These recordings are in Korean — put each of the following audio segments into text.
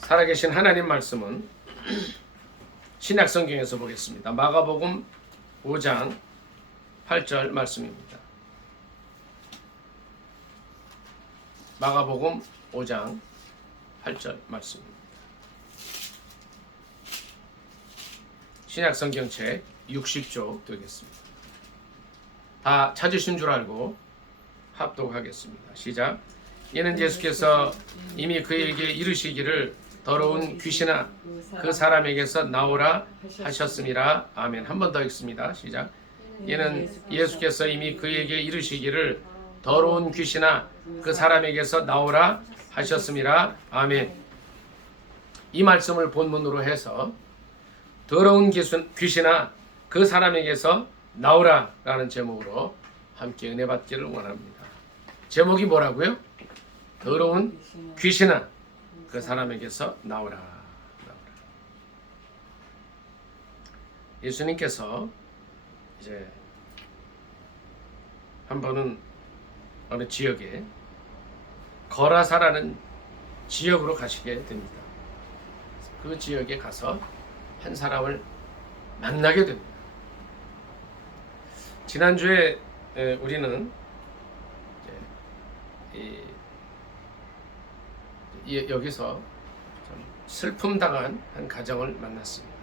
살아계신 하나님 말씀은 신약 성경에서 보겠습니다. 마가복음 5장 8절 말씀입니다. 마가복음 5장 8절 말씀입니다. 신약 성경책 60쪽 되겠습니다. 다 찾으신 줄 알고 합독하겠습니다. 시작. 이는 예수께서 이미 그에게 이르시기를 더러운 귀신아 그 사람에게서 나오라 하셨음이라. 아멘. 한 번 더 읽습니다. 시작. 이는 예수께서 이미 그에게 이르시기를 더러운 귀신아 그 사람에게서 나오라 하셨음이라. 아멘. 이 말씀을 본문으로 해서 더러운 귀신아 그 사람에게서 나오라 라는 제목으로 함께 은혜 받기를 원합니다. 제목이 뭐라고요? 더러운 귀신아 그 사람에게서 나오라. 예수님께서 이제 한 번은 어느 지역에 거라사라는 지역으로 가시게 됩니다. 그 지역에 가서 한 사람을 만나게 됩니다. 지난주에 우리는 여기서 좀 슬픔 당한 한 가정을 만났습니다.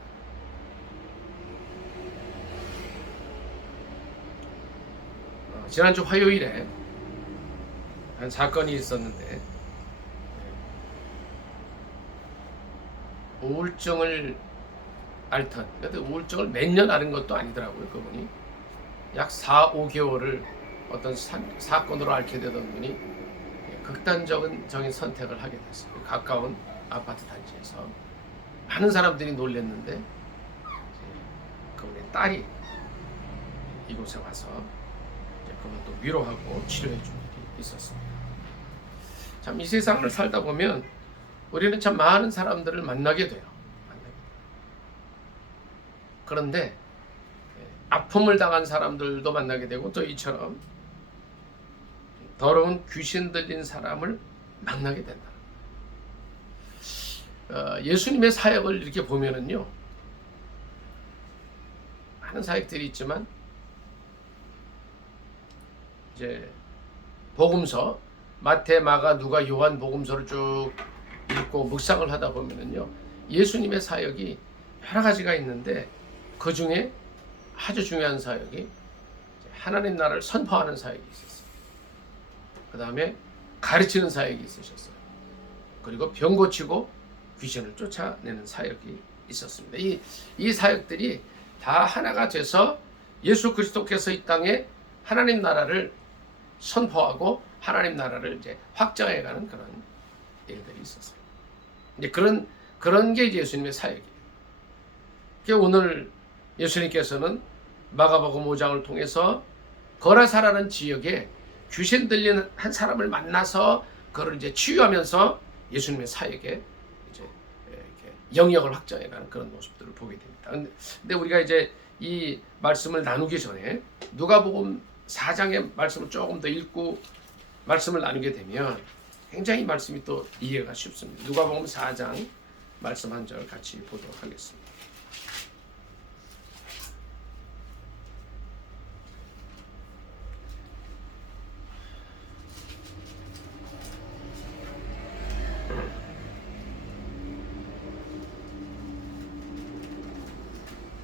지난주 화요일에 한 사건이 있었는데 우울증을 앓던, 근데 우울증을 몇 년 앓은 것도 아니더라고요. 그분이 약 4, 5개월을 어떤 사건으로 앓게 되던 분이 극단적인 선택을 하게 됐어요. 가까운 아파트 단지에서 많은 사람들이 놀랐는데 그분의 딸이 이곳에 와서 그분도 위로하고 치료해 준 일이 있었습니다. 참 이 세상을 살다 보면 우리는 참 많은 사람들을 만나게 돼요. 그런데 아픔을 당한 사람들도 만나게 되고 또 이처럼 더러운 귀신 들린 사람을 만나게 된다. 예수님의 사역을 이렇게 보면은요, 많은 사역들이 있지만 이제 복음서 마태, 마가, 누가, 요한 복음서를 쭉 읽고 묵상을 하다 보면은요, 예수님의 사역이 여러 가지가 있는데 그 중에 아주 중요한 사역이 하나님 나라를 선포하는 사역이 있었어요. 그 다음에 가르치는 사역이 있으셨어요. 그리고 병 고치고 귀신을 쫓아내는 사역이 있었습니다. 이 사역들이 다 하나가 돼서 예수 그리스도께서 이 땅에 하나님 나라를 선포하고 하나님 나라를 이제 확장해가는 그런 일들이 있었어요. 이제 그런 게 이제 예수님의 사역이에요. 오늘 예수님께서는 마가복음 5장을 통해서 거라사라는 지역에 귀신 들린 한 사람을 만나서 그를 이제 치유하면서 예수님의 사역에 이제 이렇게 영역을 확장해가는 그런 모습들을 보게 됩니다. 근데 우리가 이제 이 말씀을 나누기 전에 누가복음 4장의 말씀을 조금 더 읽고 말씀을 나누게 되면 굉장히 말씀이 또 이해가 쉽습니다. 누가복음 4장 말씀 한 절 같이 보도록 하겠습니다.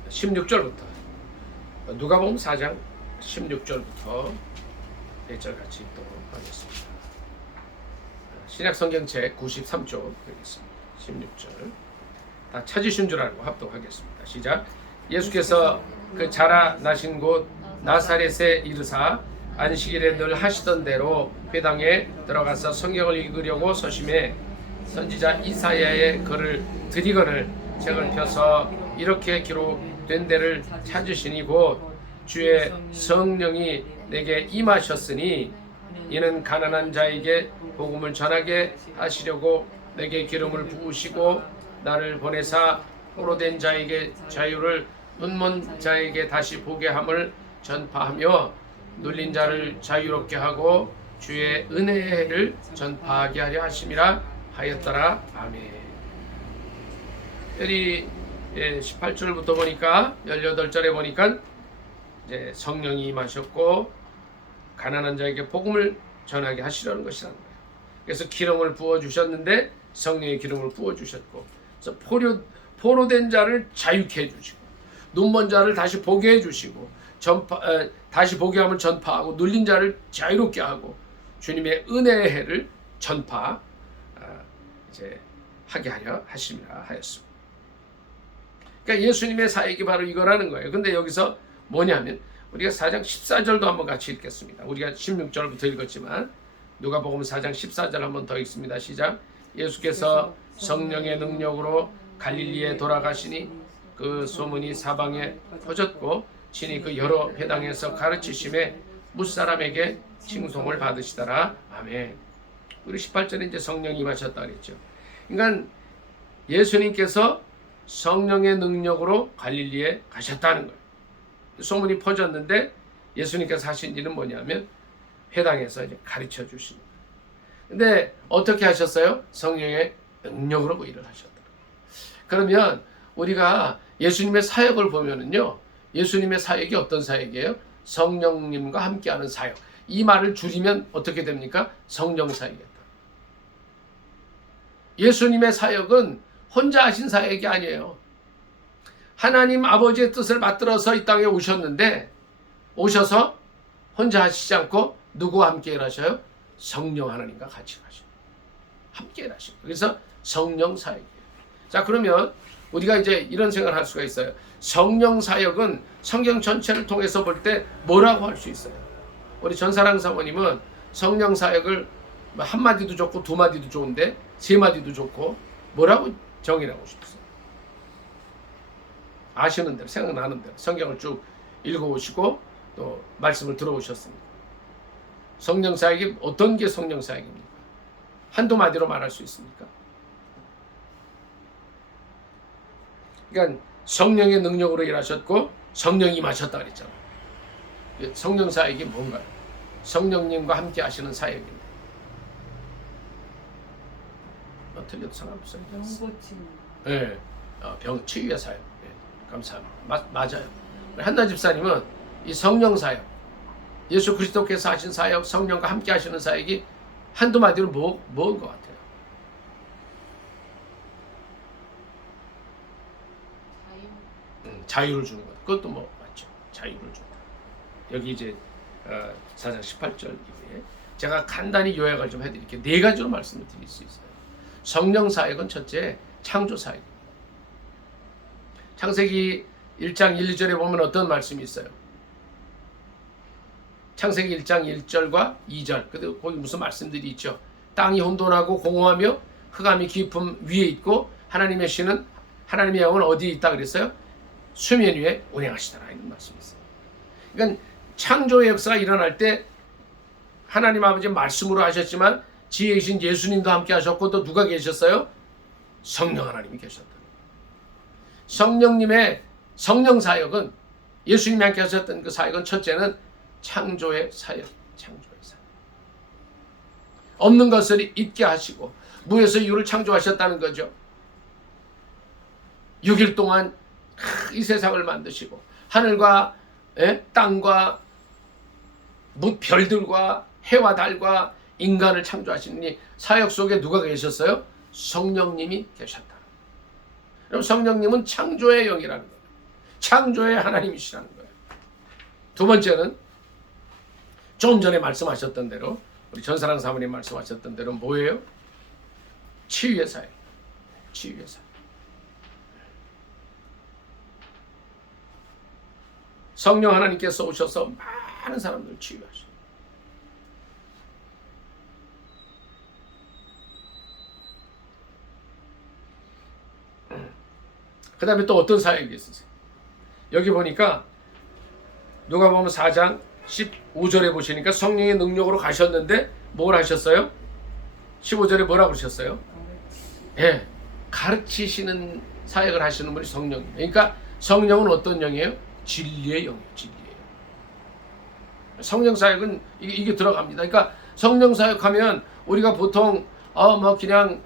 16절부터 누가복음 4장 16절부터 1절 같이 읽도록 하겠습니다. 신약 성경책 93쪽 되겠습니다. 16절 다 찾으신 줄 알고 합독하겠습니다. 시작. 예수께서 그 자라 나신 곳 나사렛에 이르사 안식일에 늘 하시던 대로 회당에 들어가서 성경을 읽으려고 서심해 선지자 이사야의 글을 드리거늘 책을 펴서 이렇게 기록된 데를 찾으시니 곧 주의 성령이 내게 임하셨으니 이는 가난한 자에게 복음을 전하게 하시려고 내게 기름을 부으시고 나를 보내사 포로된 자에게 자유를 눈먼 자에게 다시 보게 함을 전파하며 눌린 자를 자유롭게 하고 주의 은혜를 전파하게 하려 하심이라 하였더라. 아멘. 여기 18절부터 보니까 18절에 보니까 이제 성령이 임하셨고 가난한 자에게 복음을 전하게 하시려는 것이라는 거예요. 그래서 기름을 부어 주셨는데 성령의 기름을 부어 주셨고, 그래서 포로된 자를 자유케 해 주시고, 눈먼 자를 다시 보게 해 주시고, 다시 보게 함을 전파하고, 눌린 자를 자유롭게 하고, 주님의 은혜의 해를 전파 이제 하게 하려 하심이라 하였습니다. 그러니까 예수님의 사역이 바로 이거라는 거예요. 근데 여기서 뭐냐면 우리가 4장 14절도 한번 같이 읽겠습니다. 우리가 16절부터 읽었지만 누가복음 4장 14절 한번 더 읽습니다. 시작. 예수께서 성령의 능력으로 갈릴리에 돌아가시니 그 소문이 사방에 퍼졌고 친히 그 여러 회당에서 가르치심에 뭇사람에게 칭송을 받으시더라. 아멘. 우리 18절에 이제 성령이 임하셨다 그랬죠. 그러니까 예수님께서 성령의 능력으로 갈릴리에 가셨다는 거예요. 소문이 퍼졌는데 예수님께서 하신 일은 뭐냐면 회당에서 이제 가르쳐 주시는 거예요. 근데 어떻게 하셨어요? 성령의 능력으로 그 일을 하셨다. 그러면 우리가 예수님의 사역을 보면은요, 예수님의 사역이 어떤 사역이에요? 성령님과 함께하는 사역. 이 말을 줄이면 어떻게 됩니까? 성령 사역이다. 예수님의 사역은 혼자 하신 사역이 아니에요. 하나님 아버지의 뜻을 받들어서 이 땅에 오셨는데, 오셔서 혼자 하시지 않고 누구와 함께 일하셔요? 성령 하나님과 같이 하셔요. 함께 일하셔요. 그래서 성령 사역이에요. 자, 그러면 우리가 이제 이런 생각을 할 수가 있어요. 성령 사역은 성경 전체를 통해서 볼 때 뭐라고 할 수 있어요? 우리 전사랑 사모님은 성령 사역을 한마디도 좋고 두 마디도 좋은데 세 마디도 좋고 뭐라고 정의하고 싶었어요? 아시는 대로, 생각나는 대로 성경을 쭉 읽어오시고 또 말씀을 들어오셨습니다. 성령 사역이 어떤 게 성령 사역입니까? 한두 마디로 말할 수 있습니까? 그러니까 성령의 능력으로 일하셨고 성령이 임하셨다 그랬잖아요. 성령 사역이 뭔가요? 성령님과 함께 하시는 사역입니다. 틀려도 상관없어요. 병고침. 네, 병 치유의 사역. 네, 감사합니다. 맞아요. 한나 집사님은 이 성령 사역, 예수 그리스도께서 하신 사역, 성령과 함께 하시는 사역이 한두 마디로 뭐인 것 같아요? 자유를 주는 것. 그것도 뭐 맞죠. 자유를 준다. 여기 이제 4장 18절 이후에 제가 간단히 요약을 좀 해드릴게요. 네 가지로 말씀을 드릴 수 있어요. 성령 사역은 첫째, 창조 사역입니다. 창세기 1장 1, 2절에 보면 어떤 말씀이 있어요? 창세기 1장 1절과 2절. 그리고 거기 무슨 말씀들이 있죠? 땅이 혼돈하고 공허하며 흑암이 깊음 위에 있고 하나님의 신은, 하나님의 영은 어디에 있다 그랬어요? 수면 위에 운행하시더라. 이런 말씀이 있어요. 그러니까 창조의 역사가 일어날 때 하나님 아버지 말씀으로 하셨지만 지혜 계신 예수님도 함께 하셨고 또 누가 계셨어요? 성령 하나님이 계셨다. 성령님의 성령 사역은, 예수님이 함께 하셨던 그 사역은 첫째는 창조의 사역, 창조의 사역. 없는 것을 있게 하시고 무에서 유를 창조하셨다는 거죠. 6일 동안 이 세상을 만드시고 하늘과 땅과 별들과 해와 달과 인간을 창조하시니 사역 속에 누가 계셨어요? 성령님이 계셨다. 그럼 성령님은 창조의 영이라는 거예요. 창조의 하나님이시라는 거예요. 두 번째는 좀 전에 말씀하셨던 대로, 우리 전사랑 사모님 말씀하셨던 대로 뭐예요? 치유의 사역. 치유의 사역. 성령 하나님께서 오셔서 많은 사람들을 치유하셔요. 그 다음에 또 어떤 사역이 있으세요? 여기 보니까 누가복음 4장 15절에 보시니까 성령의 능력으로 가셨는데 뭘 하셨어요? 15절에 뭐라고 그러셨어요? 예, 가르치시는 사역을 하시는 분이 성령이에요. 그러니까 성령은 어떤 영이에요? 진리의 영이에요. 진리의 영. 성령 사역은 이게 들어갑니다. 그러니까 성령 사역하면 우리가 보통 그냥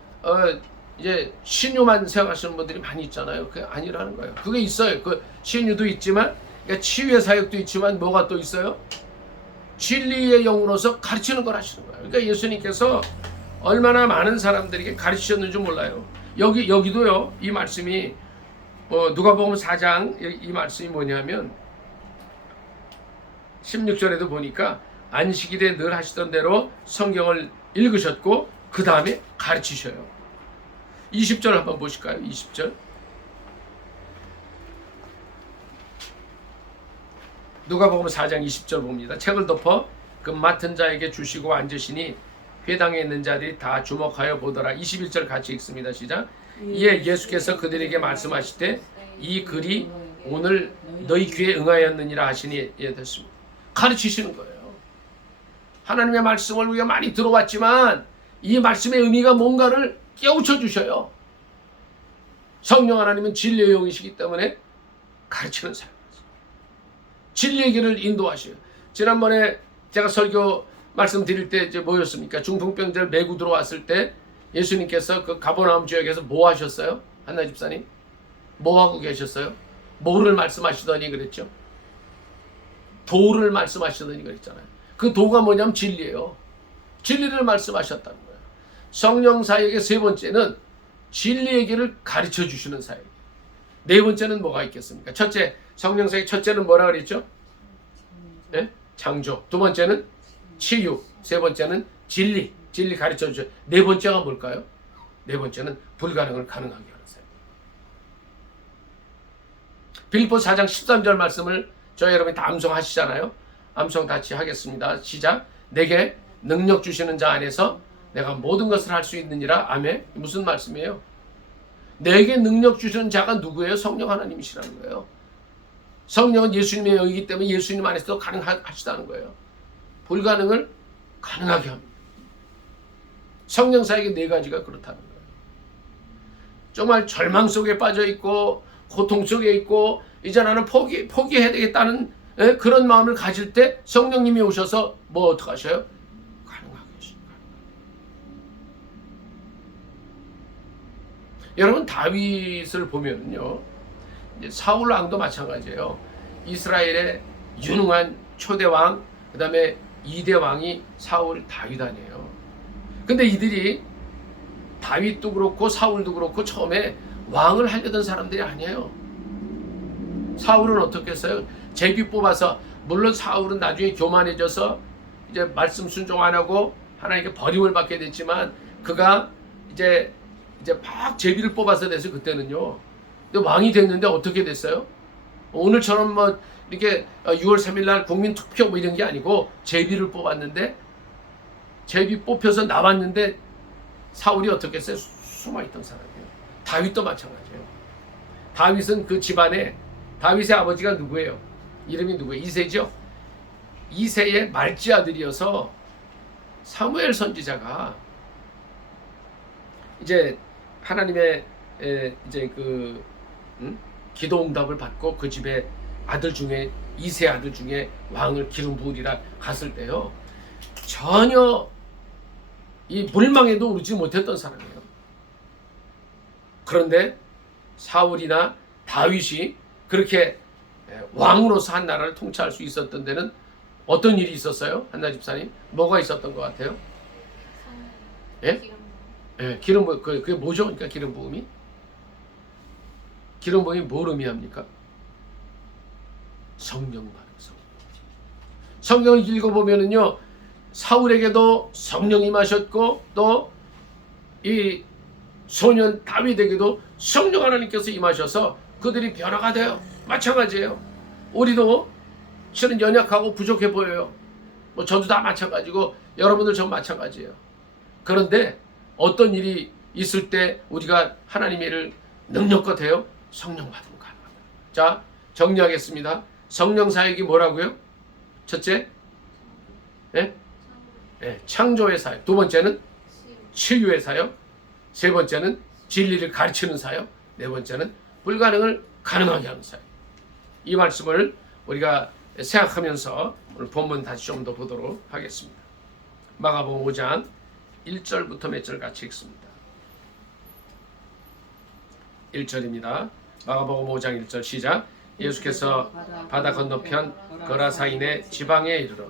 이제 신유만 생각하시는 분들이 많이 있잖아요. 그게 아니라는 거예요. 그게 있어요. 그 신유도 있지만, 그러니까 치유의 사역도 있지만 뭐가 또 있어요? 진리의 영으로서 가르치는 걸 하시는 거예요. 그러니까 예수님께서 얼마나 많은 사람들에게 가르치셨는지 몰라요. 여기도요. 이 말씀이 누가복음 4장 이 말씀이 뭐냐면 16절에도 보니까 안식일에 늘 하시던 대로 성경을 읽으셨고 그 다음에 가르치셔요. 20절 한번 보실까요? 20절. 누가복음 4장 20절 봅니다. 책을 덮어 금 맡은 자에게 주시고 앉으시니 회당에 있는 자들이 다 주목하여 보더라. 21절 같이 읽습니다. 시작. 이에 예수께서 그들에게 말씀하시되 이 글이 오늘 너희 귀에 응하였느니라 하시니 예 됐습니다. 가르치시는 거예요. 하나님의 말씀을 우리가 많이 들어왔지만 이 말씀의 의미가 뭔가를 깨우쳐 주셔요. 성령 하나님은 진리의 영이시기 때문에 가르치는 사람. 진리의 길을 인도하셔요. 지난번에 제가 설교 말씀드릴 때 이제 뭐였습니까? 중풍병자를 메고 들어왔을 때 예수님께서 그 가버나움 지역에서 뭐 하셨어요? 한나 집사님? 뭐 하고 계셨어요? 뭐를 말씀하시더니 그랬죠? 도를 말씀하시더니 그랬잖아요. 그 도가 뭐냐면 진리예요. 진리를 말씀하셨다는 거예요. 성령 사역의 세 번째는 진리의 길을 가르쳐 주시는 사역. 네 번째는 뭐가 있겠습니까? 첫째, 성령 사역 첫째는 뭐라 그랬죠? 네? 창조. 두 번째는 치유. 세 번째는 진리. 진리 가르쳐 주셔. 네 번째가 뭘까요? 네 번째는 불가능을 가능하게 하는 사역. 빌립보서 4장 13절 말씀을 저희 여러분이 다 암송하시잖아요. 암송 같이 하겠습니다. 시작. 내게 능력 주시는 자 안에서 내가 모든 것을 할 수 있느니라. 아멘. 무슨 말씀이에요? 내게 능력 주시는 자가 누구예요? 성령 하나님이시라는 거예요. 성령은 예수님의 영이기 때문에 예수님 안에서도 가능하시다는 거예요. 불가능을 가능하게 합니다. 성령 사역의 네 가지가 그렇다는 거예요. 정말 절망 속에 빠져 있고 고통 속에 있고 이제 나는 포기해야 되겠다는 그런 마음을 가질 때 성령님이 오셔서 뭐 어떻게 하셔요? 가능하게 하십니다. 여러분 다윗을 보면요, 사울 왕도 마찬가지예요. 이스라엘의 유능한 초대 왕, 그 다음에 2대 왕이 사울, 다윗 아니에요. 근데 이들이 다윗도 그렇고 사울도 그렇고 처음에 왕을 하려던 사람들이 아니에요. 사울은 어떻게 했어요? 제비 뽑아서, 물론 사울은 나중에 교만해져서 이제 말씀 순종 안 하고 하나님께 버림을 받게 됐지만 그가 이제 막 제비를 뽑아서 돼서 그때는요. 근데 왕이 됐는데 어떻게 됐어요? 오늘처럼 뭐 이렇게 6월 3일 날 국민 투표 뭐 이런 게 아니고 제비를 뽑았는데 제비 뽑혀서 나왔는데 사울이 어떻게 했어요? 숨어있던 사람이에요. 다윗도 마찬가지예요. 다윗은 그 집안에 다윗의 아버지가 누구예요? 이름이 누구예요? 이새죠? 이새의 말지 아들이어서 사무엘 선지자가 이제 하나님의 이제 그 기도 응답을 받고 그 집에 아들 중에 이새 아들 중에 왕을 기름 부으리라 갔을 때요, 전혀 이 물망에도 오르지 못했던 사람이에요. 그런데 사울이나 다윗이 그렇게 왕으로서 한 나라를 통치할 수 있었던 데는 어떤 일이 있었어요? 한나 집사님, 뭐가 있었던 것 같아요? 예? 예, 기름 부음. 그게 뭐죠? 그러니까 기름 부음이? 기름 부음이 뭘 의미합니까? 성령 말해서. 성경을 읽어보면은요, 사울에게도 성령이 임하셨고 또 이 소년 다윗에게도 성령 하나님께서 임하셔서 그들이 변화가 돼요. 마찬가지예요. 우리도 실은 연약하고 부족해 보여요. 뭐 저도 다 마찬가지고 여러분들 전 마찬가지예요. 그런데 어떤 일이 있을 때 우리가 하나님의 일을 능력껏 해요? 성령 받으면 가능합니다. 자, 정리하겠습니다. 성령 사역이 뭐라고요? 첫째, 네? 네, 창조의 사역. 두 번째는 치유의 사역. 세 번째는 진리를 가르치는 사역. 네 번째는 불가능을 가능하게 하는 사역. 이 말씀을 우리가 생각하면서 오늘 본문 다시 좀 더 보도록 하겠습니다. 마가복음 5장 1절부터 몇 절 같이 읽습니다. 1절입니다. 마가복음 5장 1절 시작. 예수께서 바다 건너편 거라사인의 지방에 이르러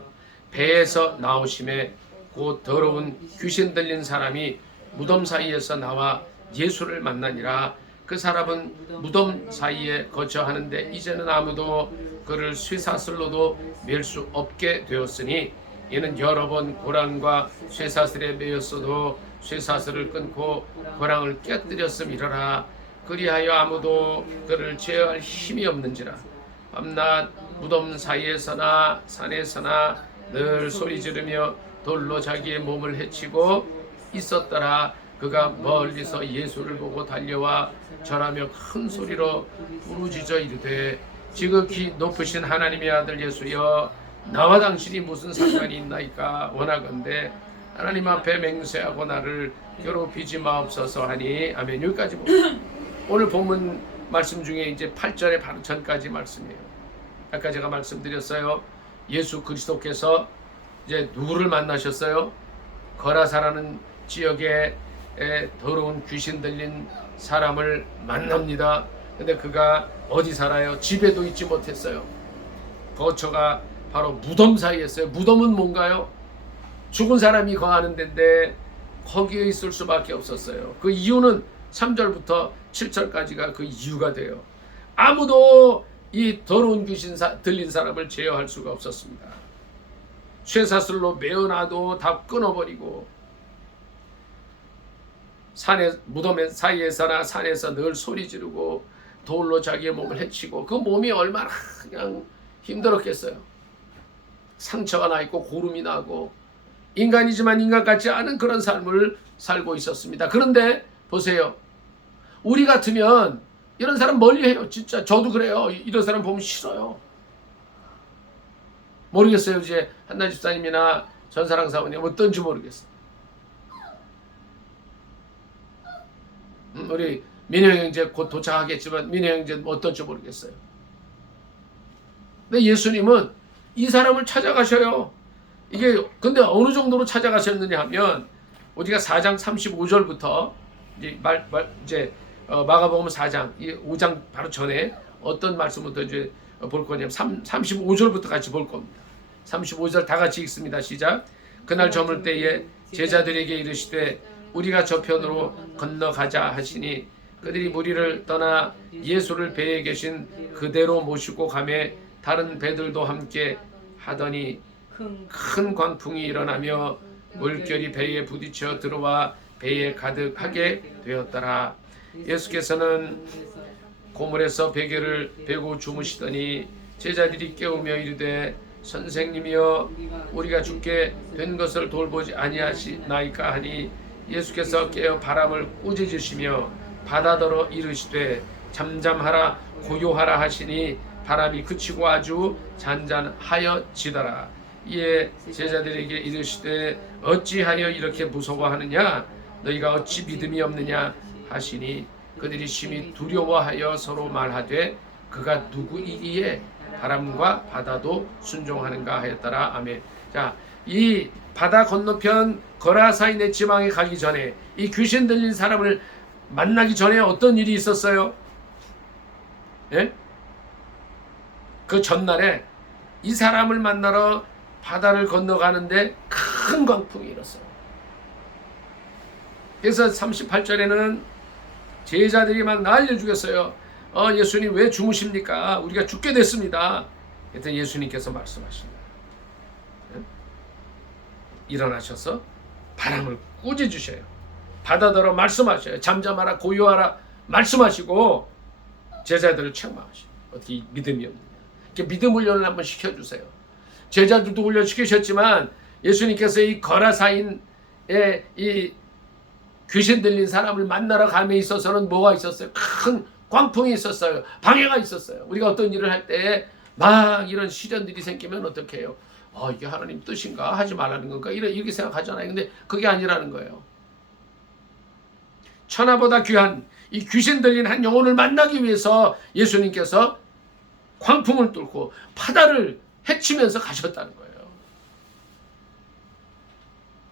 배에서 나오심에 곧 더러운 귀신 들린 사람이 무덤 사이에서 나와 예수를 만나니라. 그 사람은 무덤 사이에 거처하는데 이제는 아무도 그를 쇠사슬로도 맬 수 없게 되었으니 이는 여러 번 고랑과 쇠사슬에 매였어도 쇠사슬을 끊고 고랑을 깨뜨렸음이러라. 그리하여 아무도 그를 제어할 힘이 없는지라. 밤낮 무덤 사이에서나 산에서나 늘 소리 지르며 돌로 자기의 몸을 해치고 있었더라. 그가 멀리서 예수를 보고 달려와 절하며 큰 소리로 부르짖어 이르되 지극히 높으신 하나님의 아들 예수여, 나와 당신이 무슨 상관이 있나이까. 원하건대 하나님 앞에 맹세하고 나를 괴롭히지 마옵소서 하니. 아멘. 여기까지 오늘 본문 말씀 중에 이제 8절에 바로 전까지 말씀이에요. 아까 제가 말씀드렸어요. 예수 그리스도께서 이제 누구를 만나셨어요? 거라사라는 지역에 더러운 귀신 들린 사람을 만납니다. 근데 그가 어디 살아요? 집에도 있지 못했어요. 거처가 바로 무덤 사이였어요. 무덤은 뭔가요? 죽은 사람이 거하는 데인데 거기에 있을 수밖에 없었어요. 그 이유는 3절부터 7절까지가 그 이유가 돼요. 아무도 이 더러운 귀신 들린 사람을 제어할 수가 없었습니다. 쇠사슬로 메어놔도 다 끊어버리고 산에 무덤 사이에서나 산에서 늘 소리 지르고 돌로 자기의 몸을 해치고 그 몸이 얼마나 그냥 힘들었겠어요. 상처가 나 있고 고름이 나고 인간이지만 인간 같지 않은 그런 삶을 살고 있었습니다. 그런데 보세요. 우리 같으면 이런 사람 멀리해요. 진짜 저도 그래요. 이런 사람 보면 싫어요. 모르겠어요. 이제 한나 집사님이나 전사랑 사모님 어떤지 모르겠어요. 우리 민호 형제 곧 도착하겠지만 민호 형제 어떨지 모르겠어요. 근데 예수님은 이 사람을 찾아가셔요. 이게 근데 어느 정도로 찾아가셨느냐 하면 우리가 4장 35절부터 이제 마가복음 4장 이 5장 바로 전에 어떤 말씀부터 이제 볼 거냐면 35절부터 같이 볼 겁니다. 35절 다 같이 읽습니다. 시작. 그날 저물 때에 제자들에게 이르시되 우리가 저편으로 건너가자 하시니 그들이 무리를 떠나 예수를 배에 계신 그대로 모시고 가매 다른 배들도 함께 하더니 큰 광풍이 일어나며 물결이 배에 부딪혀 들어와 배에 가득하게 되었더라. 예수께서는 고물에서 베개를 베고 주무시더니 제자들이 깨우며 이르되 선생님이여, 우리가 죽게 된 것을 돌보지 아니하시나이까 하니 예수께서 깨어 바람을 꾸짖으시며 바다더러 이르시되 잠잠하라 고요하라 하시니 바람이 그치고 아주 잔잔하여지더라. 이에 제자들에게 이르시되 어찌하여 이렇게 무서워하느냐? 너희가 어찌 믿음이 없느냐 하시니 그들이 심히 두려워하여 서로 말하되 그가 누구이기에 바람과 바다도 순종하는가 하였더라. 아멘. 자, 이 바다 건너편 거라사인의 지방에 가기 전에 이 귀신 들린 사람을 만나기 전에 어떤 일이 있었어요? 예? 그 전날에 이 사람을 만나러 바다를 건너가는데 큰 광풍이 일었어요. 그래서 38절에는 제자들이 막 난리 죽였어요. 예수님 왜 주무십니까? 우리가 죽게 됐습니다. 그때 예수님께서 말씀하십니다. 네? 일어나셔서 바람을 꾸짖으셔요. 바다더러 말씀하셔요. 잠잠하라 고요하라 말씀하시고 제자들을 책망하셔요. 어떻게 믿음이 없느냐. 이렇게 믿음 훈련을 한번 시켜주세요. 제자들도 훈련시키셨지만 예수님께서 이 거라사인의 이 귀신 들린 사람을 만나러 감에 있어서는 뭐가 있었어요? 큰 광풍이 있었어요. 방해가 있었어요. 우리가 어떤 일을 할 때 막 이런 시련들이 생기면 어떻게 해요? 이게 하나님 뜻인가? 하지 말라는 건가? 이렇게 생각하잖아요. 근데 그게 아니라는 거예요. 천하보다 귀한 이 귀신 들린 한 영혼을 만나기 위해서 예수님께서 광풍을 뚫고 바다를 헤치면서 가셨다는 거예요.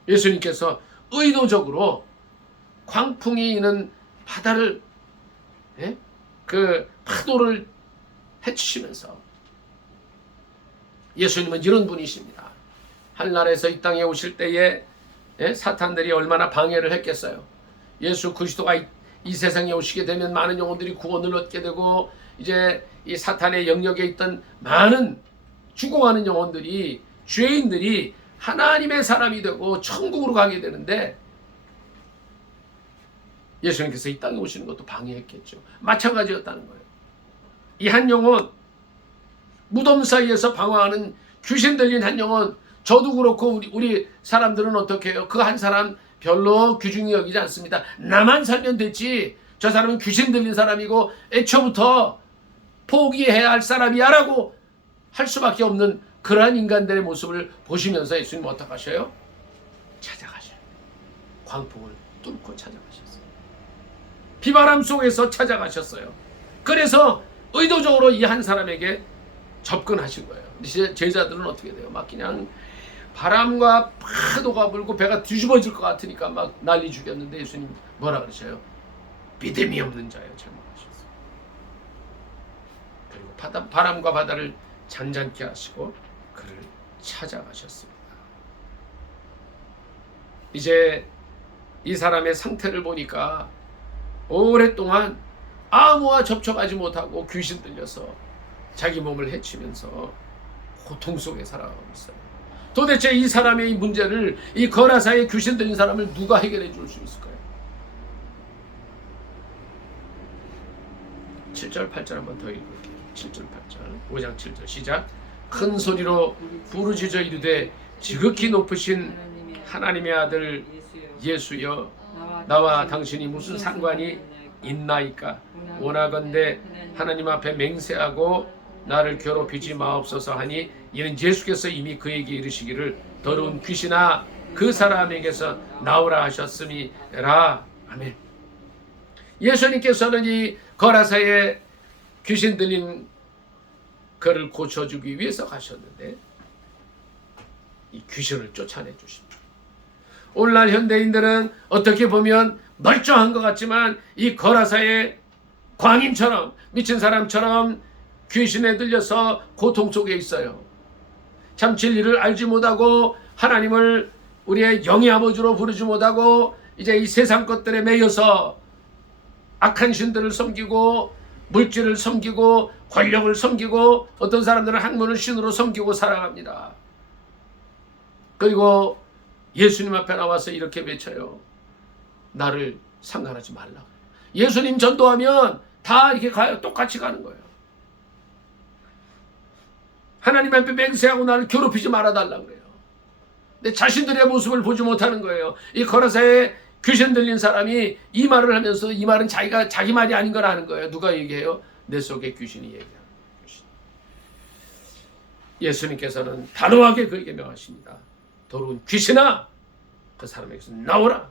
예수님께서 의도적으로 광풍이 있는 바다를 예? 그 파도를 헤치시면서 예수님은 이런 분이십니다. 하늘나라에서 이 땅에 오실 때에 사탄들이 얼마나 방해를 했겠어요. 예수 그리스도가 이 세상에 오시게 되면 많은 영혼들이 구원을 얻게 되고 이제 이 사탄의 영역에 있던 많은 죽어가는 영혼들이 죄인들이 하나님의 사람이 되고 천국으로 가게 되는데 예수님께서 이 땅에 오시는 것도 방해했겠죠. 마찬가지였다는 거예요. 이 한 영혼 무덤 사이에서 방황하는 귀신 들린 한 영혼 저도 그렇고 우리 사람들은 어떻게 해요? 그 한 사람 별로 귀중히 여기지 않습니다. 나만 살면 됐지 저 사람은 귀신 들린 사람이고 애초부터 포기해야 할 사람이야 라고 할 수밖에 없는 그러한 인간들의 모습을 보시면서 예수님은 어떻게 하셔요? 찾아가셔요. 광풍을 뚫고 찾아가셨어요. 비바람 속에서 찾아가셨어요. 그래서 의도적으로 이 한 사람에게 접근하신 거예요. 제자들은 어떻게 돼요? 막 그냥 바람과 파도가 불고 배가 뒤집어질 것 같으니까 막 난리 죽였는데 예수님 뭐라 그러셔요? 믿음이 없는 자여 절망하셨어요. 그리고 바람과 바다를 잔잔케 하시고 그를 찾아가셨습니다. 이제 이 사람의 상태를 보니까 오랫동안 아무와 접촉하지 못하고 귀신 들려서 자기 몸을 해치면서 고통 속에 살아가고 있어요. 도대체 이 사람의 이 문제를 이 거라사의 귀신 들린 사람을 누가 해결해 줄 수 있을까요? 7절 8절 한번 더 읽을게요. 7절 8절 5장 7절 시작. 큰 소리로 부르짖어 이르되 지극히 높으신 하나님의 아들 예수여 나와 당신이 무슨 상관이 있나이까. 원하건대 하나님 앞에 맹세하고 나를 괴롭히지 마옵소서 하니 이는 예수께서 이미 그에게 이르시기를 더러운 귀신아 그 사람에게서 나오라 하셨음이라. 아멘. 예수님께서는 이 거라사의 귀신 들린 그를 고쳐주기 위해서 가셨는데 이 귀신을 쫓아내 주십니다. 오늘날 현대인들은 어떻게 보면 멀쩡한 것 같지만 이 거라사의 광인처럼 미친 사람처럼 귀신에 들려서 고통 속에 있어요. 참 진리를 알지 못하고 하나님을 우리의 영의 아버지로 부르지 못하고 이제 이 세상 것들에 매여서 악한 신들을 섬기고 물질을 섬기고 권력을 섬기고 어떤 사람들은 학문을 신으로 섬기고 살아갑니다. 그리고 예수님 앞에 나와서 이렇게 외쳐요. 나를 상관하지 말라. 예수님 전도하면 다 이렇게 가요. 똑같이 가는 거예요. 하나님 앞에 맹세하고 나를 괴롭히지 말아달라고 그래요. 근데 자신들의 모습을 보지 못하는 거예요. 이 거라사에 귀신 들린 사람이 이 말을 하면서 이 말은 자기 말이 아닌 걸 아는 거예요. 누가 얘기해요? 내 속에 귀신이 얘기하는 귀신. 예수님께서는 단호하게 그에게 명하십니다. 더러운 귀신아 그 사람에게서 나오라.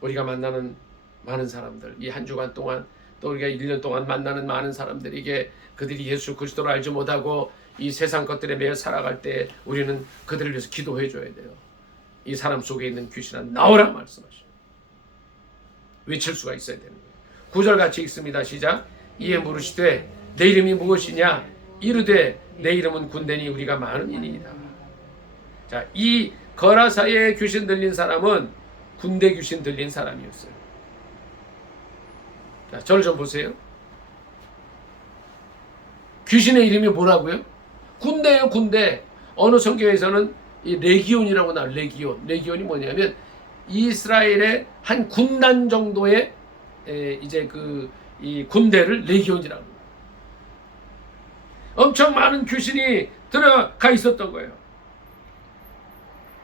우리가 만나는 많은 사람들 이 한 주간 동안 또 우리가 1년 동안 만나는 많은 사람들에게 그들이 예수 그리스도를 알지 못하고 이 세상 것들에 매여 살아갈 때 우리는 그들을 위해서 기도해 줘야 돼요. 이 사람 속에 있는 귀신아 나오라 말씀하시오. 외칠 수가 있어야 되는 거예요. 9절 같이 읽습니다. 시작. 이에 물으시되 내 이름이 무엇이냐 이르되 내 이름은 군대니 우리가 많은 이니이다. 자, 이 거라사의 귀신 들린 사람은 군대 귀신 들린 사람이었어요. 자, 저를 좀 보세요. 귀신의 이름이 뭐라고요? 군대예요, 군대. 어느 성경에서는 이 레기온이라고 나와요. 레기온이 뭐냐면 이스라엘의 한 군단 정도의 이제 이 군대를 레기온이라고 해요. 엄청 많은 귀신이 들어가 있었던 거예요.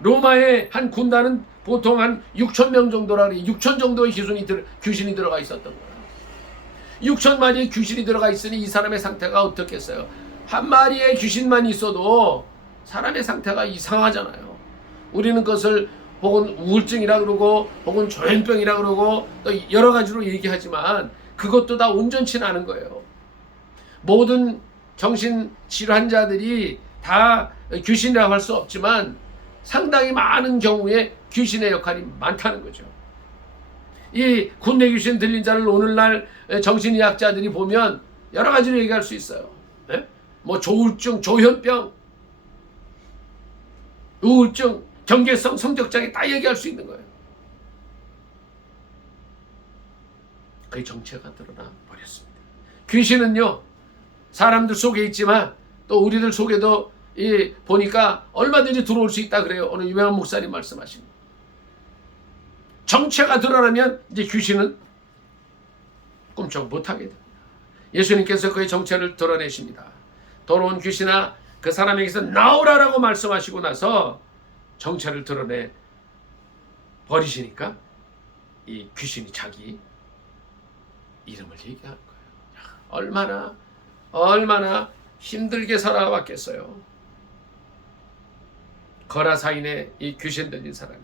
로마의 한 군단은 보통 한 6,000명 정도라 그래요. 6,000 정도의 귀신이 들어가 있었던 거예요. 6,000마리의 귀신이 들어가 있으니 이 사람의 상태가 어떻겠어요? 한 마리의 귀신만 있어도 사람의 상태가 이상하잖아요. 우리는 그것을 혹은 우울증이라 그러고 혹은 조현병이라 그러고 또 여러 가지로 얘기하지만 그것도 다 온전치 않은 거예요. 모든 정신질환 환자들이 다 귀신이라고 할 수 없지만 상당히 많은 경우에 귀신의 역할이 많다는 거죠. 이 군대 귀신 들린 자를 오늘날 정신의학자들이 보면 여러 가지로 얘기할 수 있어요. 예? 뭐 조울증, 조현병, 우울증, 경계성 성적장애 다 얘기할 수 있는 거예요. 그의 정체가 드러나 버렸습니다. 귀신은요, 사람들 속에 있지만 또 우리들 속에도 보니까 얼마든지 들어올 수 있다 그래요. 오늘 유명한 목사님 말씀하신 거. 정체가 드러나면 이제 귀신은 꿈쩍 못하게 됩니다. 예수님께서 그의 정체를 드러내십니다. 더러운 귀신아 그 사람에게서 나오라라고 말씀하시고 나서 정체를 드러내 버리시니까 이 귀신이 자기 이름을 얘기하는 거예요. 얼마나 힘들게 살아왔겠어요. 거라사인의 이 귀신 들린 사람이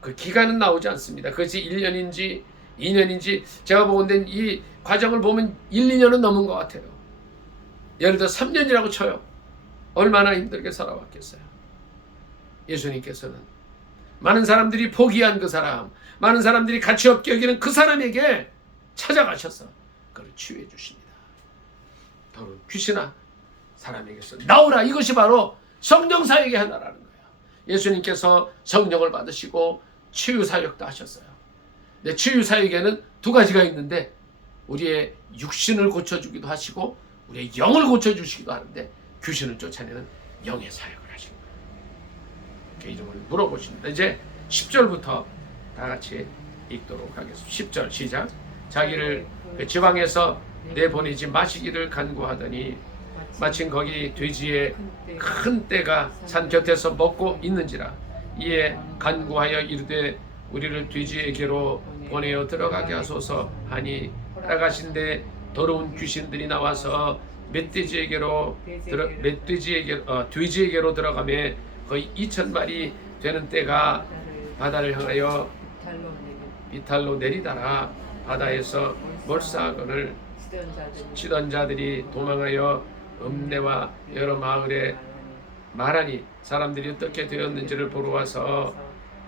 그 기간은 나오지 않습니다. 그것이 1년인지 2년인지 제가 보건대 이 과정을 보면 1, 2년은 넘은 것 같아요. 예를 들어 3년이라고 쳐요. 얼마나 힘들게 살아왔겠어요. 예수님께서는 많은 사람들이 포기한 그 사람, 많은 사람들이 가치 없게 여기는 그 사람에게 찾아가셔서 그를 치유해 주십니다. 더러운 귀신아 사람에게서 나오라. 이것이 바로 성령 사역의 하나라는 거예요. 예수님께서 성령을 받으시고 치유 사역도 하셨어요. 근데 치유 사역에는 두 가지가 있는데 우리의 육신을 고쳐주기도 하시고 우리의 영을 고쳐주시기도 하는데 귀신을 쫓아내는 영의 사역을 하신 거예요. 그 이름을 물어보십니다. 이제 10절부터 다 같이 읽도록 하겠습니다. 10절 시작. 자기를 그 지방에서 내보내지 마시기를 간구하더니 마침 거기 돼지의 큰 떼가 산 곁에서 먹고 있는지라. 이에 간구하여 이르되 우리를 돼지에게로 보내어 들어가게 하소서 하니 따라가신데 더러운 귀신들이 나와서 돼지에게로 들어가매 거의 2,000마리 되는 떼가 바다를 향하여 비탈로 내리다라. 바다에서 몰사건을 치던 자들이 도망하여 읍내와 여러 마을에 말하니 사람들이 어떻게 되었는지를 보러 와서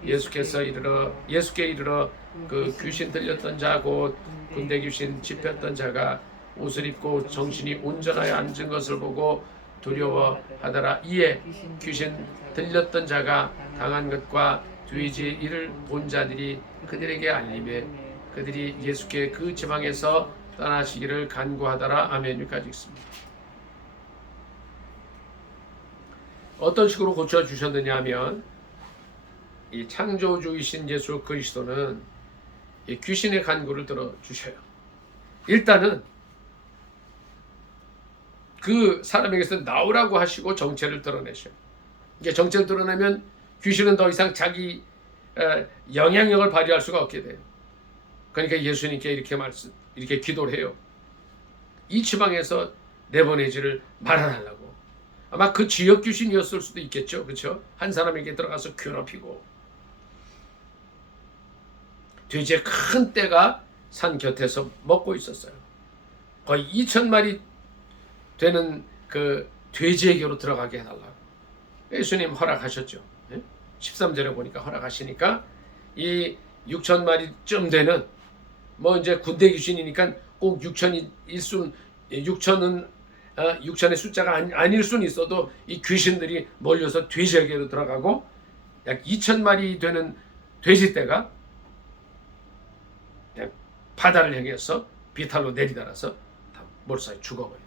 예수께 이르러 그 귀신 들렸던 자 곧 군대 귀신 집혔던 자가 옷을 입고 정신이 온전하여 앉은 것을 보고 두려워하더라. 이에 귀신 들렸던 자가 당한 것과 돼지의 일을 본 자들이 그들에게 알리매 그들이 예수께 그 지방에서 떠나시기를 간구하더라. 아멘. 여기까지 읽습니다. 어떤 식으로 고쳐주셨느냐 하면 이 창조주이신 예수 그리스도는 이 귀신의 간구를 들어주셔요. 일단은 그 사람에게서 나오라고 하시고 정체를 드러내셔요. 이게 정체를 드러내면 귀신은 더 이상 자기 영향력을 발휘할 수가 없게 돼요. 그러니까 예수님께 이렇게 기도를 해요. 이 지방에서 내보내지를 말아달라고. 아마 그 지역 귀신이었을 수도 있겠죠. 그렇죠? 한 사람에게 들어가서 괴롭히고 돼지의 큰 떼가 산 곁에서 먹고 있었어요. 거의 2,000마리 되는 그 돼지에게로 들어가게 해달라고 예수님 허락하셨죠. 13절에 보니까 허락하시니까 이 6,000마리쯤 되는 뭐 이제 군대 귀신이니까 꼭 6,000은 6,000의 숫자가 아닐 수는 있어도 이 귀신들이 몰려서 돼지에게로 들어가고 약 2,000마리 되는 돼지떼가 그냥 바다를 향해서 비탈로 내리달아서 다 몰사에 죽어버립니다.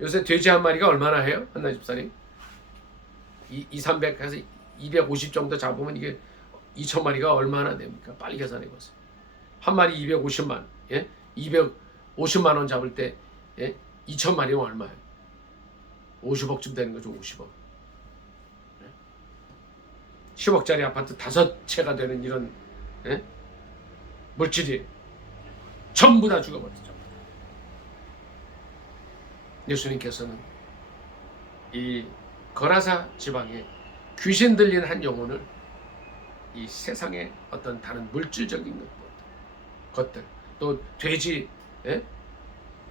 요새 돼지 한 마리가 얼마나 해요? 한나 집사님? 300에서 250 정도 잡으면 이게 2,000마리가 얼마나 됩니까? 빨리 계산해보세요. 한 마리 250만, 예? 250만 원 잡을 때, 예? 2,000마리면 얼마예요? 50억쯤 되는 거죠, 50억. 예? 10억짜리 아파트 5채가 되는 이런, 예? 물질이 전부 다 죽어버렸죠. 예수님께서는 이 거라사 지방에 귀신 들린 한 영혼을 이 세상의 어떤 다른 물질적인 것들 또 돼지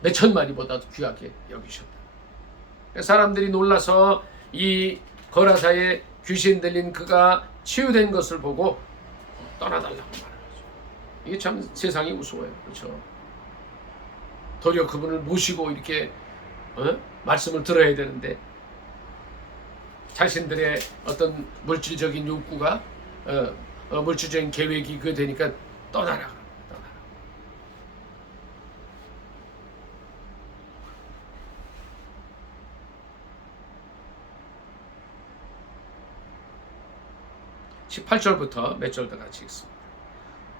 몇천 마리보다도 귀하게 여기셨다. 사람들이 놀라서 이 거라사에 귀신 들린 그가 치유된 것을 보고 떠나달라고 말하는 거죠. 이게 참 세상이 무서워요. 그렇죠? 도리어 그분을 모시고 이렇게 말씀을 들어야 되는데 자신들의 어떤 물질적인 욕구가 물질적인 계획이 그게 되니까 떠나라. 18절부터 몇 절 더 같이 읽습니다.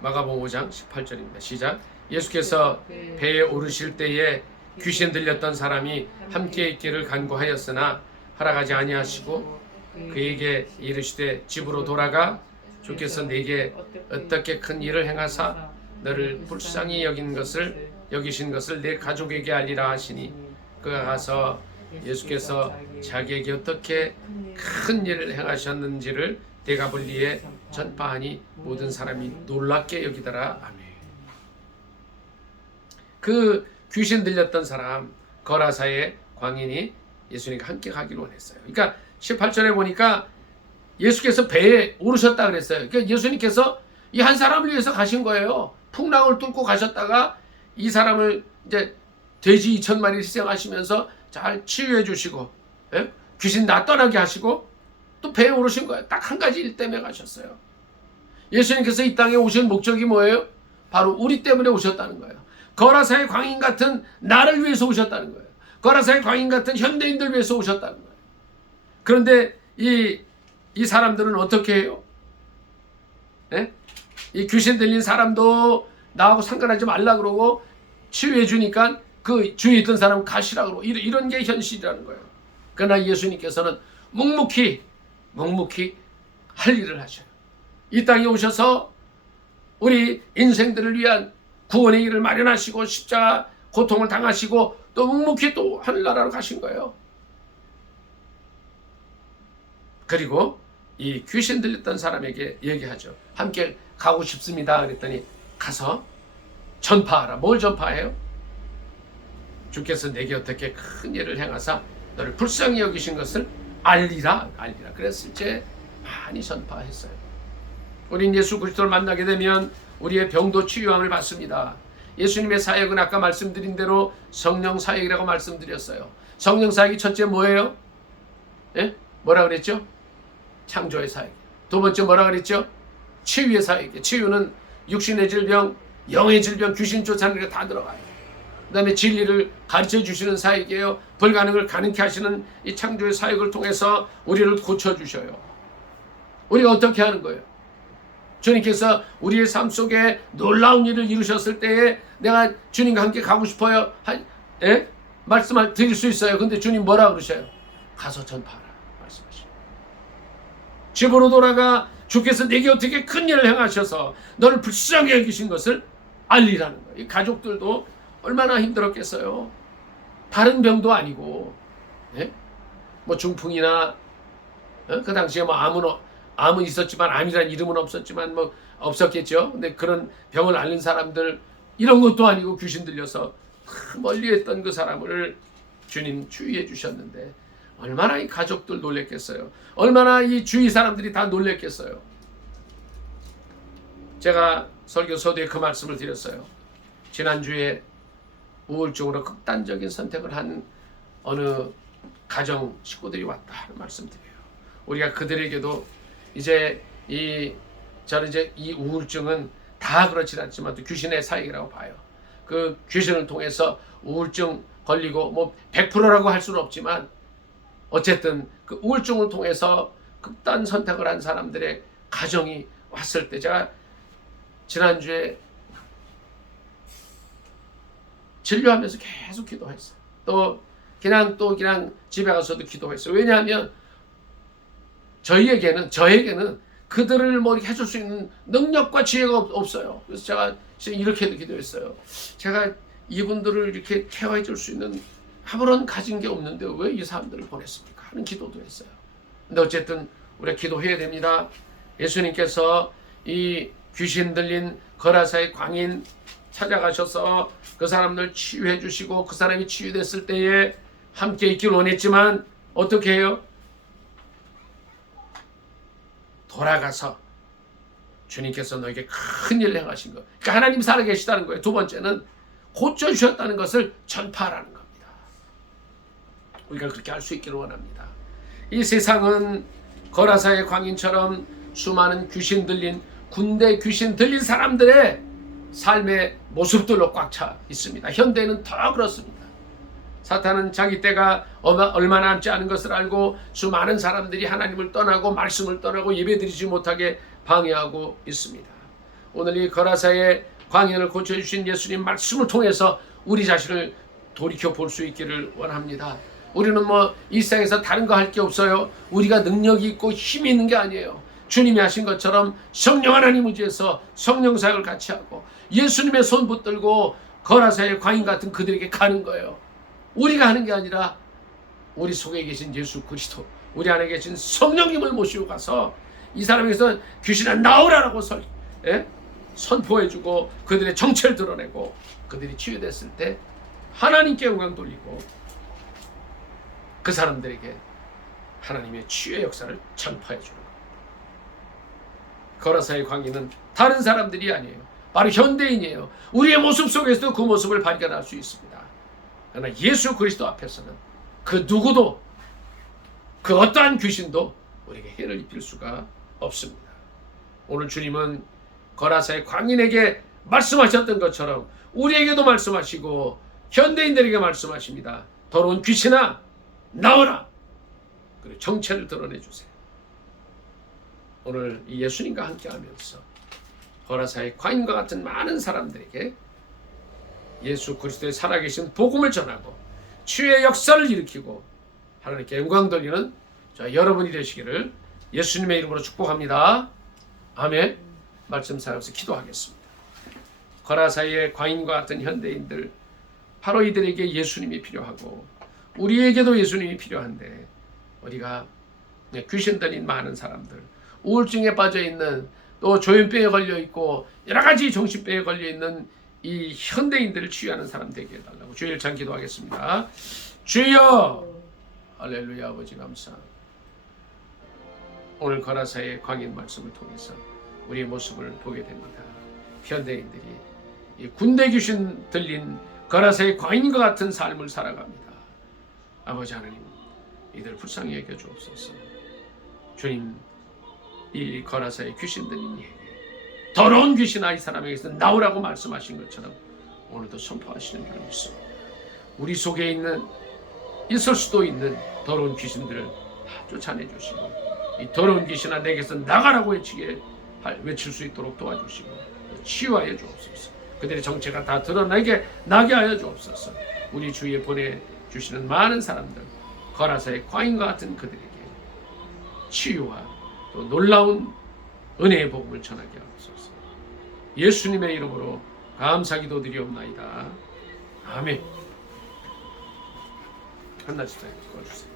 마가복음 5장 18절입니다. 시작. 예수께서 배에 오르실 때에 귀신 들렸던 사람이 함께 있기를 간구하였으나 허락하지 아니하시고 그에게 이르시되 집으로 돌아가 주께서 내게 어떻게 큰 일을 행하사 너를 불쌍히 여기신 것을 내 가족에게 알리라 하시니 그가 가서 예수께서 자기에게 어떻게 큰 일을 행하셨는지를 데가볼리에 전파하니 모든 사람이 놀랍게 여기더라. 아멘. 그 귀신 들렸던 사람 거라사의 광인이 예수님과 함께 가기로 원했어요. 그러니까 18절에 보니까 예수께서 배에 오르셨다 그랬어요. 그러니까 예수님께서 이 한 사람을 위해서 가신 거예요. 풍랑을 뚫고 가셨다가 이 사람을 이제 돼지 2,000마리 희생하시면서 잘 치유해 주시고 귀신 다 떠나게 하시고 또 배에 오르신 거예요. 딱 한 가지 일 때문에 가셨어요. 예수님께서 이 땅에 오신 목적이 뭐예요? 바로 우리 때문에 오셨다는 거예요. 거라사의 광인 같은 나를 위해서 오셨다는 거예요. 거라사의 광인 같은 현대인들 위해서 오셨다는 거예요. 그런데 이 사람들은 어떻게 해요? 네? 이 귀신 들린 사람도 나하고 상관하지 말라 그러고 치유해 주니까 그 주위에 있던 사람은 가시라 그러고 이런 게 현실이라는 거예요. 그러나 예수님께서는 묵묵히 할 일을 하셔요. 이 땅에 오셔서 우리 인생들을 위한 구원의 일을 마련하시고 십자가 고통을 당하시고 또 묵묵히 또 하늘나라로 가신 거예요. 그리고 이 귀신 들렸던 사람에게 얘기하죠. 함께 가고 싶습니다. 그랬더니 가서 전파하라. 뭘 전파해요? 주께서 내게 어떻게 큰 일을 행하사 너를 불쌍히 여기신 것을 알리라. 그랬을 때 많이 전파했어요. 우린 예수 그리스도를 만나게 되면 우리의 병도 치유함을 받습니다. 예수님의 사역은 아까 말씀드린 대로 성령 사역이라고 말씀드렸어요. 성령 사역이 첫째 뭐예요? 예? 뭐라 그랬죠? 창조의 사역. 두 번째 뭐라 그랬죠? 치유의 사역. 치유는 육신의 질병, 영의 질병, 귀신 쫓아내는 게 다 들어가요. 그 다음에 진리를 가르쳐 주시는 사역이에요. 불가능을 가능케 하시는 이 창조의 사역을 통해서 우리를 고쳐주셔요. 우리가 어떻게 하는 거예요? 주님께서 우리의 삶 속에 놀라운 일을 이루셨을 때에 내가 주님과 함께 가고 싶어요. 말씀을 드릴 수 있어요. 근데 주님 뭐라 그러셔요? 가서 전파하라 말씀하시죠. 집으로 돌아가 주께서 내게 어떻게 큰 일을 행하셔서 너를 불쌍히 여기신 것을 알리라는 거예요. 이 가족들도 얼마나 힘들었겠어요. 다른 병도 아니고 뭐 중풍이나 그 당시에 뭐 암은 있었지만 암이라는 이름은 없었지만 뭐 없었겠죠. 근데 그런 병을 앓는 사람들 이런 것도 아니고 귀신 들려서 멀리 했던 그 사람을 주님 치유해 주셨는데 얼마나 이 가족들 놀랬겠어요. 얼마나 이 주위 사람들이 다 놀랬겠어요. 제가 설교 서두에 그 말씀을 드렸어요. 지난주에 우울증으로 극단적인 선택을 한 어느 가정 식구들이 왔다 하는 말씀드려요. 우리가 그들에게도 저는 이제 이 우울증은 다 그렇진 않지만 또 귀신의 사역이라고 봐요. 그 귀신을 통해서 우울증 걸리고 뭐 100%라고 할 수는 없지만 어쨌든 그 우울증을 통해서 극단 선택을 한 사람들의 가정이 왔을 때 제가 지난주에 진료하면서 계속 기도했어요. 또 그냥 집에 가서도 기도했어요. 왜냐하면 저에게는 그들을 뭐 이렇게 해줄 수 있는 능력과 지혜가 없어요. 그래서 제가 이렇게도 기도했어요. 제가 이분들을 이렇게 케어해 줄 수 있는 아무런 가진 게 없는데 왜 이 사람들을 보냈습니까? 하는 기도도 했어요. 근데 어쨌든 우리가 기도해야 됩니다. 예수님께서 이 귀신 들린 거라사의 광인 찾아가셔서 그 사람들 치유해 주시고 그 사람이 치유됐을 때에 함께 있길 원했지만 어떻게 해요? 돌아가서 주님께서 너에게 큰 일을 행하신 것. 그러니까 하나님 살아계시다는 거예요. 두 번째는 고쳐주셨다는 것을 전파하라는 겁니다. 우리가 그렇게 할 수 있기를 원합니다. 이 세상은 거라사의 광인처럼 수많은 귀신 들린, 군대 귀신 들린 사람들의 삶의 모습들로 꽉 차 있습니다. 현대는 더 그렇습니다. 사탄은 자기 때가 얼마 남지 않은 것을 알고 수많은 사람들이 하나님을 떠나고 말씀을 떠나고 예배드리지 못하게 방해하고 있습니다. 오늘 이 거라사의 광인을 고쳐주신 예수님 말씀을 통해서 우리 자신을 돌이켜 볼 수 있기를 원합니다. 우리는 이 세상에서 다른 거 할 게 없어요. 우리가 능력이 있고 힘이 있는 게 아니에요. 주님이 하신 것처럼 성령 하나님 의지해서 성령 사역을 같이 하고 예수님의 손 붙들고 거라사의 광인 같은 그들에게 가는 거예요. 우리가 하는 게 아니라 우리 속에 계신 예수 그리스도, 우리 안에 계신 성령님을 모시고 가서 이 사람에게서 귀신아 나오라라고 선포해주고 그들의 정체를 드러내고 그들이 치유됐을 때 하나님께 영광 돌리고 그 사람들에게 하나님의 치유의 역사를 전파해주는 겁니다. 거라사의 광인은 다른 사람들이 아니에요. 바로 현대인이에요. 우리의 모습 속에서도 그 모습을 발견할 수 있습니다. 그러나 예수 그리스도 앞에서는 그 누구도, 그 어떠한 귀신도 우리에게 해를 입힐 수가 없습니다. 오늘 주님은 거라사의 광인에게 말씀하셨던 것처럼 우리에게도 말씀하시고 현대인들에게 말씀하십니다. 더러운 귀신아 나오라. 그리고 정체를 드러내주세요. 오늘 이 예수님과 함께하면서 거라사의 광인과 같은 많은 사람들에게 예수 그리스도의 살아계신 복음을 전하고 치유의 역사를 일으키고 하나님께 영광 돌리는 여러분이 되시기를 예수님의 이름으로 축복합니다. 아멘. 말씀 사용해서 기도하겠습니다. 거라사의 광인과 같은 현대인들, 바로 이들에게 예수님이 필요하고 우리에게도 예수님이 필요한데 우리가 귀신 들린 많은 사람들, 우울증에 빠져있는, 또 조현병에 걸려있고 여러가지 정신병에 걸려있는 이 현대인들을 치유하는 사람 되게 해달라고 주일 참 기도하겠습니다. 주여, 할렐루야. 아버지 감사합니다. 오늘 거라사의 광인 말씀을 통해서 우리의 모습을 보게 됩니다. 현대인들이 이 군대 귀신 들린 거라사의 광인과 같은 삶을 살아갑니다. 아버지 하나님, 이들 불쌍히 여겨 주옵소서. 주님, 이 거라사의 귀신 들린 이에게 더러운 귀신아 이 사람에게서 나오라고 말씀하신 것처럼 오늘도 선포하시는 줄 믿습니다. 우리 속에 있을 수도 있는 더러운 귀신들을 다 쫓아내 주시고 이 더러운 귀신아 내게서 나가라고 외칠 수 있도록 도와주시고 치유하여 주옵소서. 그들의 정체가 다 드러나게 나게 하여 주옵소서. 우리 주위에 보내주시는 많은 사람들, 거라사의 광인과 같은 그들에게 치유와 또 놀라운 은혜의 복음을 전하게 하옵소서. 예수님의 이름으로 감사 기도드리옵나이다. 아멘. 한나씩 꺼주세요.